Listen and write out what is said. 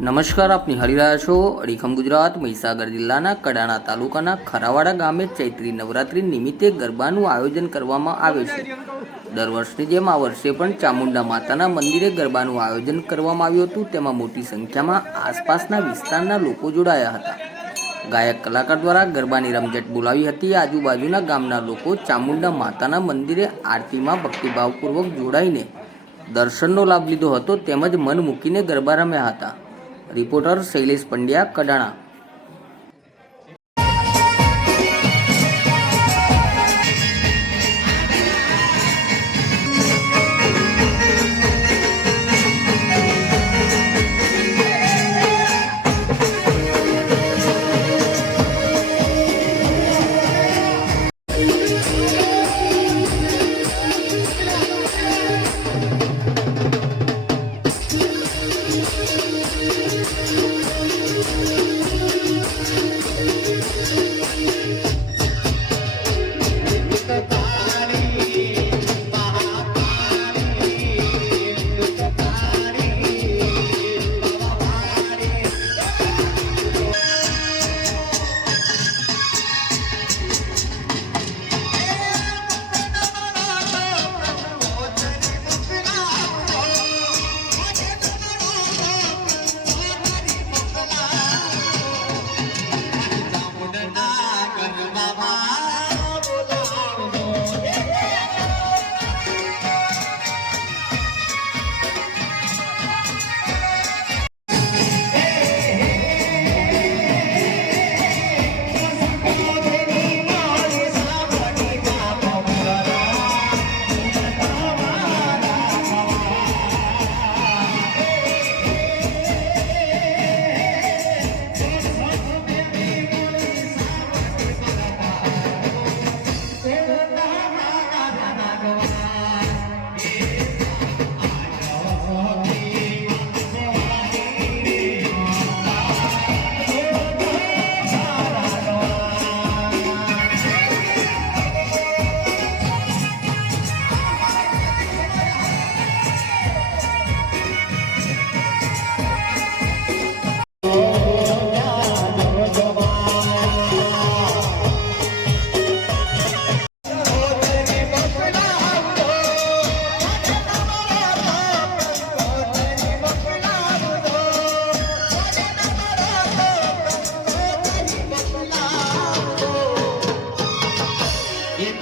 નમસ્કાર, આપ નિહાળી રહ્યા છો અડીખમ ગુજરાત મહીસાગર જિલ્લાના કડાણા તાલુકાના ખરાવાડા ગામે ચૈત્રી નવરાત્રી નિમિત્તે ગરબાનું આયોજન કરવામાં આવે છે. દર વર્ષની જેમ આ વર્ષે પણ ચામુંડા માતાના મંદિરે ગરબાનું આયોજન કરવામાં આવ્યું હતું. તેમાં મોટી સંખ્યામાં આસપાસના વિસ્તારના લોકો જોડાયા હતા. ગાયક કલાકાર દ્વારા ગરબાની રમઝટ બોલાવી હતી. આજુબાજુના ગામના લોકો ચામુંડા માતાના મંદિરે આરતીમાં ભક્તિભાવપૂર્વક જોડાઈને દર્શનનો લાભ લીધો હતો. તેમજ મન મૂકીને ગરબા રમ્યા હતા. રિપોર્ટર શૈલેષ પંડ્યા કડાણા.